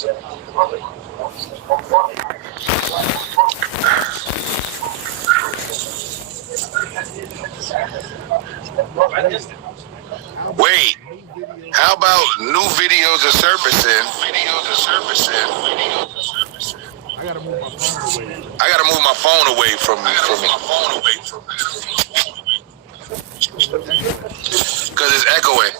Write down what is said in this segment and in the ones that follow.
Wait, how about new videos of surfacing? I gotta move my phone away from me. Cause it's echoing.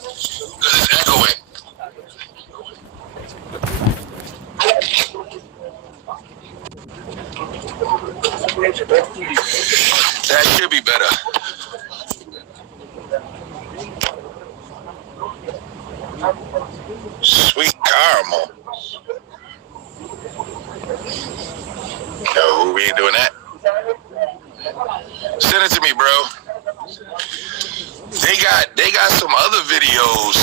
That should be better. Sweet caramel. No, we ain't doing that. Send it to me, bro. They got some other videos.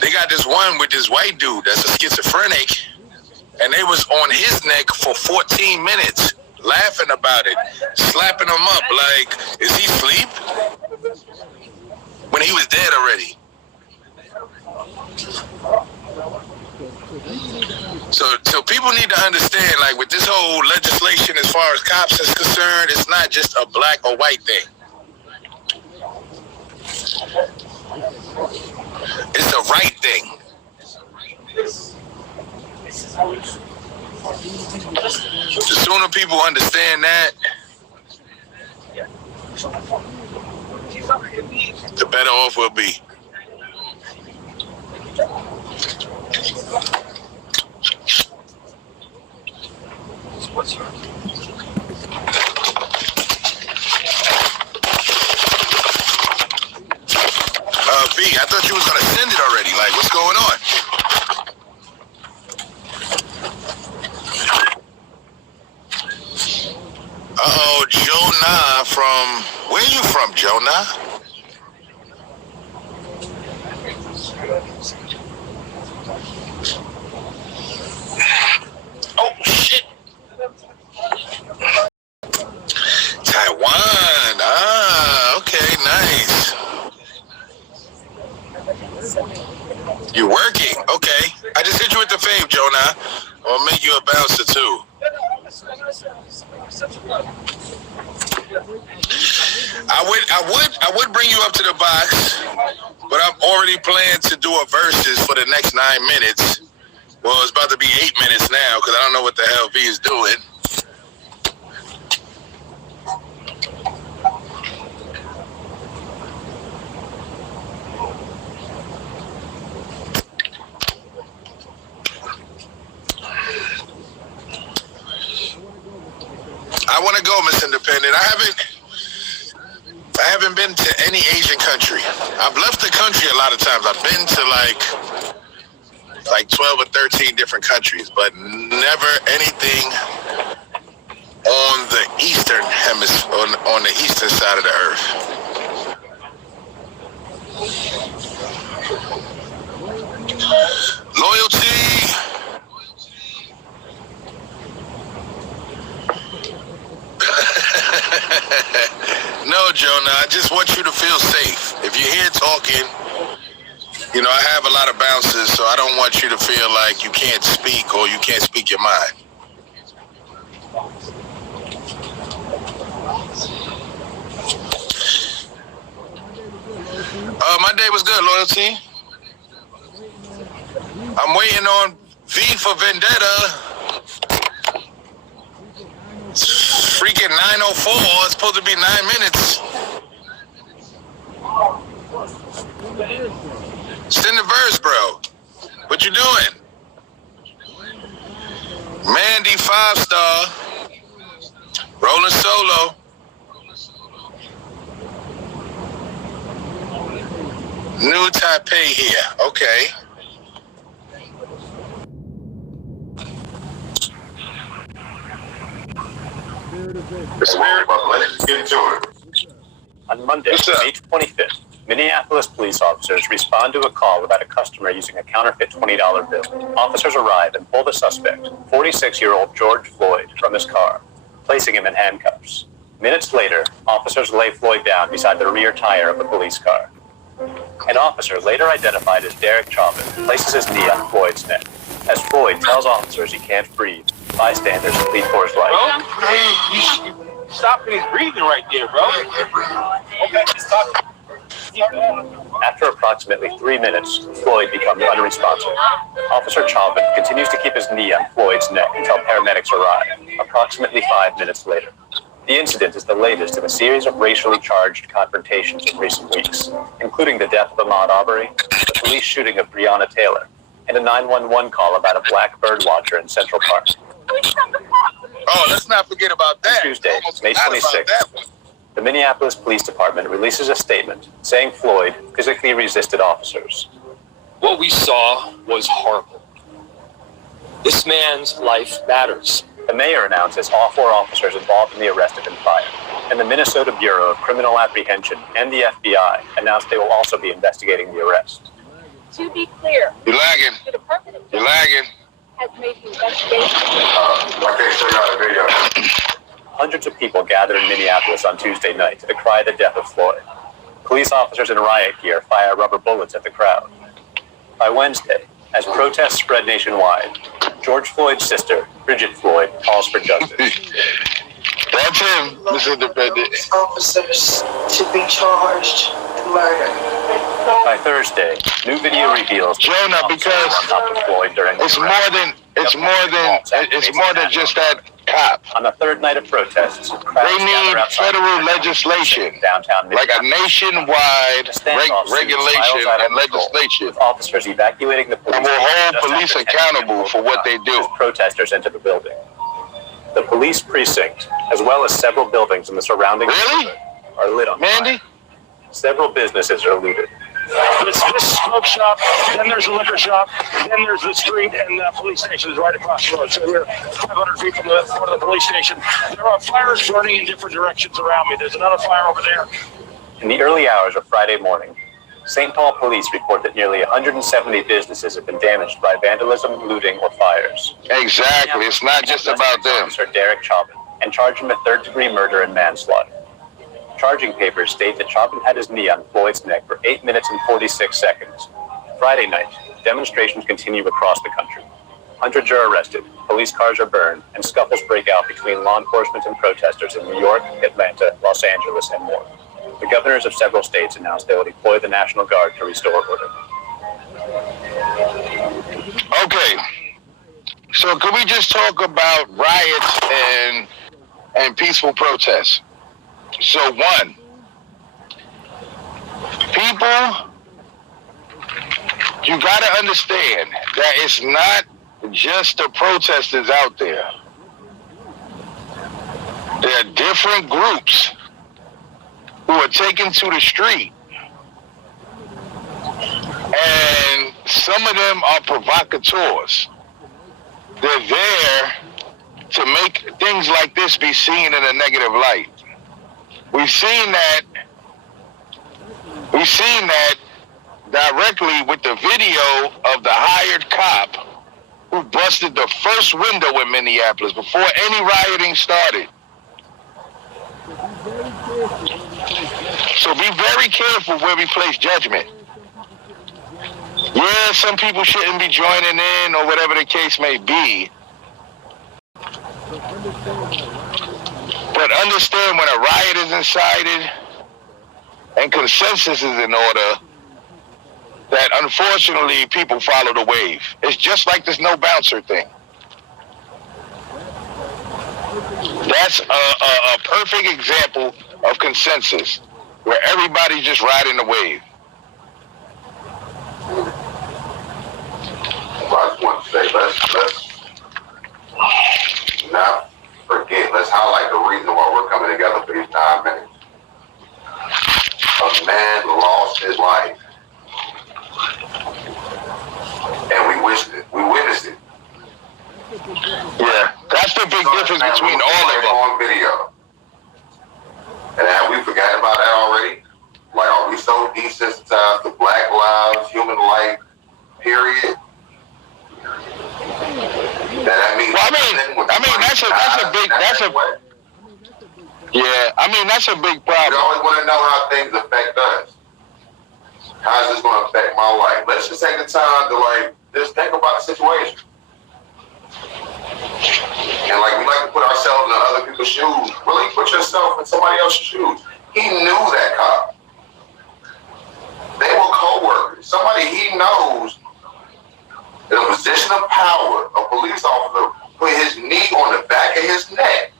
They got this one with this white dude that's a schizophrenic, and they was on his neck for 14 minutes, laughing about it, slapping him up like, is he asleep? When he was dead already. So people need to understand, like, with this whole legislation as far as cops is concerned, it's not just a black or white thing. It's the right thing. The sooner people understand that, the better off we'll be. V, I thought you was gonna send it already. Like, what's going on? Uh-oh, Jonah from... Where you from, Jonah? Oh, shit. Taiwan. Ah, okay, nice. You working? Okay. I just hit you with the fave, Jonah. I'll make you a bouncer, too. I would bring you up to the box, but I'm already planning to do a versus for the next 9 minutes. Well, it's about to be 8 minutes now because I don't know what the hell V is doing. I want to go, Miss Independent. I haven't been to any Asian country. I've left the country a lot of times. I've been to like 12 or 13 different countries, but never anything on the eastern hemisphere, on the eastern side of the earth. Loyalty. No, Jonah, I just want you to feel safe. If you're here talking, you know, I have a lot of bouncers, so I don't want you to feel like you can't speak or you can't speak your mind. My day was good, Loyalty. I'm waiting on V for Vendetta. It's freaking 9:04. It's supposed to be 9 minutes. Send the verse, bro. What you doing? Mandy 5-star. Rolling solo. New Taipei here. Okay. Let's get to it. On Monday, May 25th, Minneapolis police officers respond to a call about a customer using a counterfeit $20 bill. Officers arrive and pull the suspect, 46-year-old George Floyd, from his car, placing him in handcuffs. Minutes later, officers lay Floyd down beside the rear tire of a police car. An officer, later identified as Derek Chauvin, places his knee on Floyd's neck. As Floyd Floyd tells officers he can't breathe. Bystanders plead for his life. Bro, you stopping his breathing right there, bro. Okay, stop. After approximately 3 minutes, Floyd becomes unresponsive. Officer Chauvin continues to keep his knee on Floyd's neck until paramedics arrive, approximately 5 minutes later. The incident is the latest in a series of racially charged confrontations in recent weeks, including the death of Ahmaud Arbery, the police shooting of Breonna Taylor, and a 911 call about a black bird watcher in Central Park. Oh, let's not forget about that. Tuesday, May 26th. The Minneapolis Police Department releases a statement saying Floyd physically resisted officers. What we saw was horrible. This man's life matters. The mayor announces all 4 officers involved in the arrest have been fired, and the Minnesota Bureau of Criminal Apprehension and the FBI announced they will also be investigating the arrest. To be clear, You're lagging. the Department of You're Justice lagging. has made the investigation. I can't show y'all the video. Hundreds of people gathered in Minneapolis on Tuesday night to decry the death of Floyd. Police officers in riot gear fire rubber bullets at the crowd. By Wednesday, as protests spread nationwide, George Floyd's sister, Bridget Floyd, calls for justice. That's him, Mr. Independent. Officers to be charged with murder. By Thursday, new video reveals Jonah, because on top of Floyd during the it's arrest. more than just that cop. On the third night of protests, They crowds need gather outside federal the legislation, downtown like a Minneapolis. nationwide The standoff soon regulation spirals out of and control, legislation with officers evacuating the police that will hold just police after 10 accountable p.m. for what they do. as protesters enter the building. The police precinct, as well as several buildings in the surrounding Really? neighborhood, are lit on Mandy? fire. Several businesses are looted. This smoke shop, then there's a liquor shop, then there's the street, and the police station is right across the road. So we're 500 feet from the front of the police station. There are fires burning in different directions around me. There's another fire over there. In the early hours of Friday morning, St. Paul police report that nearly 170 businesses have been damaged by vandalism, looting, or fires. Exactly. It's not just about them. Officer Derek Chauvin and charged him with third-degree murder and manslaughter. Charging papers state that Chauvin had his knee on Floyd's neck for 8 minutes and 46 seconds. Friday night, demonstrations continue across the country. Hundreds are arrested, police cars are burned, and scuffles break out between law enforcement and protesters in New York, Atlanta, Los Angeles, and more. The governors of several states announced they will deploy the National Guard to restore order. Okay. So could we just talk about riots and peaceful protests? So one, people, you got to understand that it's not just the protesters out there. There are different groups who are taken to the street, and some of them are provocateurs. They're there to make things like this be seen in a negative light. We've seen that directly with the video of the hired cop who busted the first window in Minneapolis before any rioting started. So be very careful where we place judgment. Yeah, some people shouldn't be joining in or whatever the case may be. But understand when a riot is incited and consensus is in order, that unfortunately people follow the wave. It's just like this no bouncer thing. That's a perfect example of consensus, where everybody's just riding the wave. I just want to say, let's not forget, let's highlight the reason why we're coming together for these 9 minutes. A man lost his life. And we witnessed it. Yeah, that's the big difference between all of them. On video. And have we forgotten about that already? Like, are we so desensitized to Black lives, human life, period? That means. Well, I mean, that's a big We problem. always want to know how things affect us. How is this going to affect my life? Let's just take the time to just think about the situation. And like we like to put ourselves in other people's shoes. Really put yourself in somebody else's shoes. He knew that cop. They were co-workers. Somebody he knows in a position of power, a police officer, put his knee on the back of his neck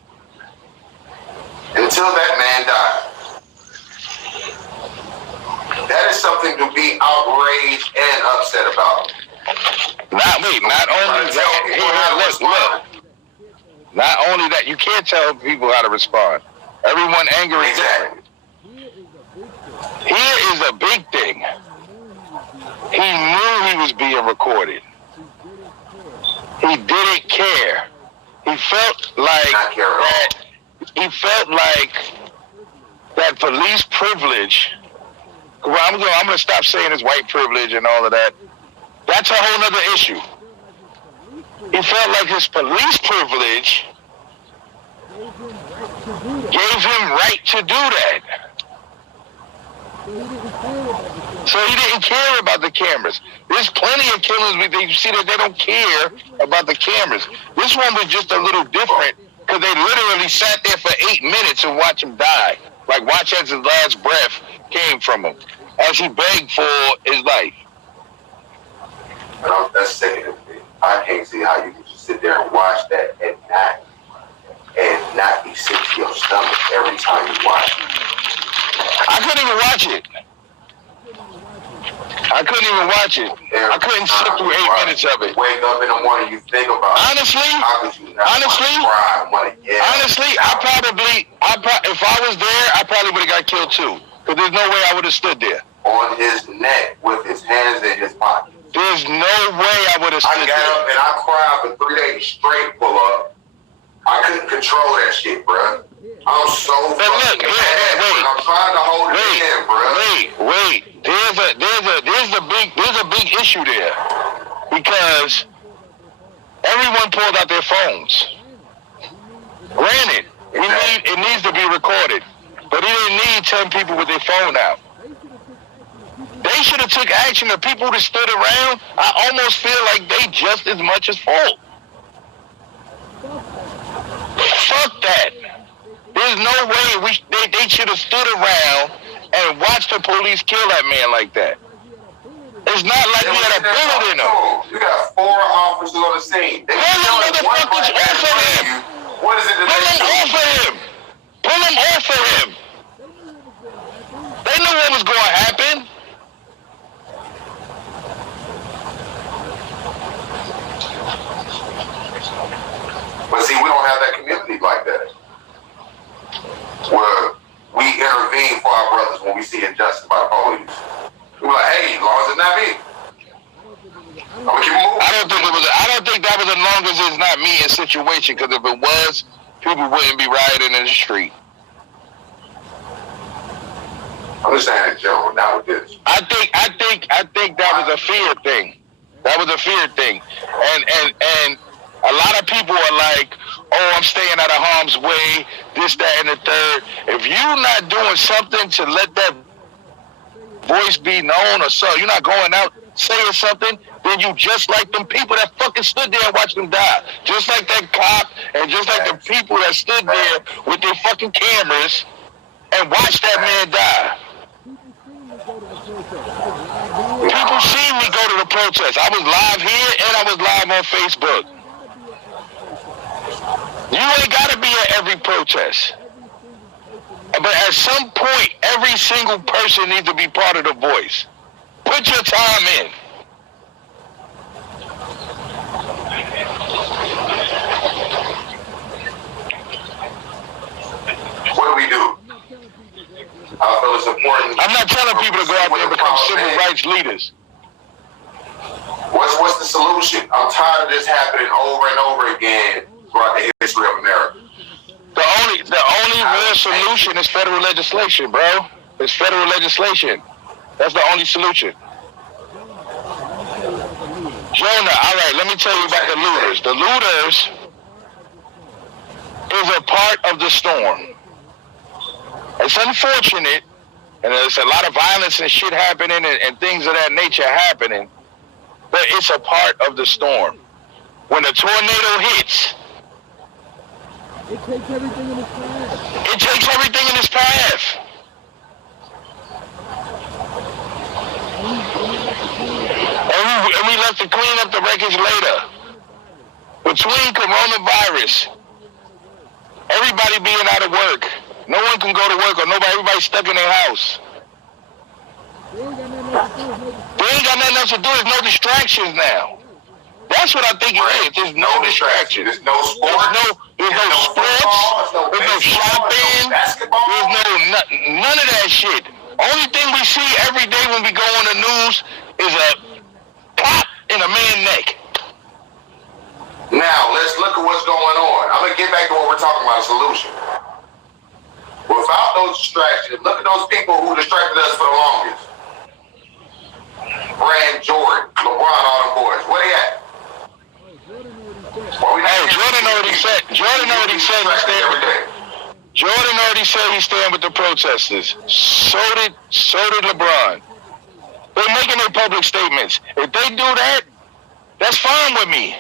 until that man died. That is something to be outraged and upset about. Not only that, not only that, you can't tell people how to respond. Everyone angry is different. Here is a big thing. He knew he was being recorded. He didn't care. He felt like that. He felt like that police privilege. Well, I'm going to stop saying his white privilege and all of that. That's a whole nother issue. He felt like his police privilege gave him right to do that. So he didn't care about the cameras. There's plenty of killings where you see that they don't care about the cameras. This one was just a little different because they literally sat there for 8 minutes and watched him die. Like watch as his last breath came from him as he begged for his life. That's sickening to me. I can't see how you can just sit there and watch that and not be sick to your stomach every time you watch it. I couldn't even watch it. I couldn't sit through 8 minutes of it. Wake up in the morning, you think about it. Honestly, how could you not cry, if I was there, I probably would have got killed too. Because there's no way I would have stood there. On his neck with his hands in his pocket. There's no way I would have stood there. I got up and I cried for 3 days straight, pull up. I couldn't control that shit, bruh. I'm so fucking mad, but I'm trying to hold it in, bruh. Wait. There's a big issue there. Because everyone pulled out their phones. Granted, it needs to be recorded. But he didn't need 10 people with their phone out. They should have took action. The people that stood around, I almost feel like they just as much as fault. Fuck that. There's no way they should have stood around and watched the police kill that man like that. It's not like we had a bullet in him. You got 4 officers on the scene. They pull them motherfuckers off of him. What is it that Pull them off of him. Pull them off of him. They knew what was going to happen. But see, we don't have that community like that. Where we intervene for our brothers when we see injustice by the police. We're like, hey, as long as it's not me. I'm gonna keep moving. I don't think that was as long as it's not me in situation, because if it was, people wouldn't be rioting in the street. I'm just saying in general, not with this. I think that was a fear thing. That was a fear thing. And a lot of people are like, oh, I'm staying out of harm's way, this, that, and the third. If you're not doing something to let that voice be known, or so you're not going out saying something, then you just like them people that fucking stood there and watched them die. Just like that cop, and just like the people that stood there with their fucking cameras and watched that man die. People seen me go to the protest. I was live here and I was live on Facebook. You ain't got to be at every protest. But at some point, every single person needs to be part of the voice. Put your time in. What do we do? I feel it's important. I'm not telling people to go out there and become civil rights leaders. What's the solution? I'm tired of this happening over and over again throughout the history of America. The only real solution is federal legislation, bro. It's federal legislation. That's the only solution. Jonah, all right, let me tell you about the looters. The looters is a part of the storm. It's unfortunate, and there's a lot of violence and shit happening and things of that nature happening, but it's a part of the storm. When a tornado hits, It takes everything in its path. It takes everything in its path. And we left to clean up the wreckage later. Between coronavirus, everybody being out of work, no one can go to work or everybody's stuck in their house. They ain't got nothing else to do. They ain't got nothing else to do. There's no distractions now. That's what I think it is. There's no distractions. There's no sports. There's no sports. There's no shopping. There's none of that shit. Only thing we see every day when we go on the news is a pop in a man's neck. Now, let's look at what's going on. I'm going to get back to what we're talking about, a solution. Without those distractions, look at those people who distracted us for the longest. Brand, Jordan, LeBron, all them boys. Where they at? Hey, Jordan already said he's staying. Jordan already said he's staying with the protesters. So did LeBron. They're making their public statements. If they do that, that's fine with me.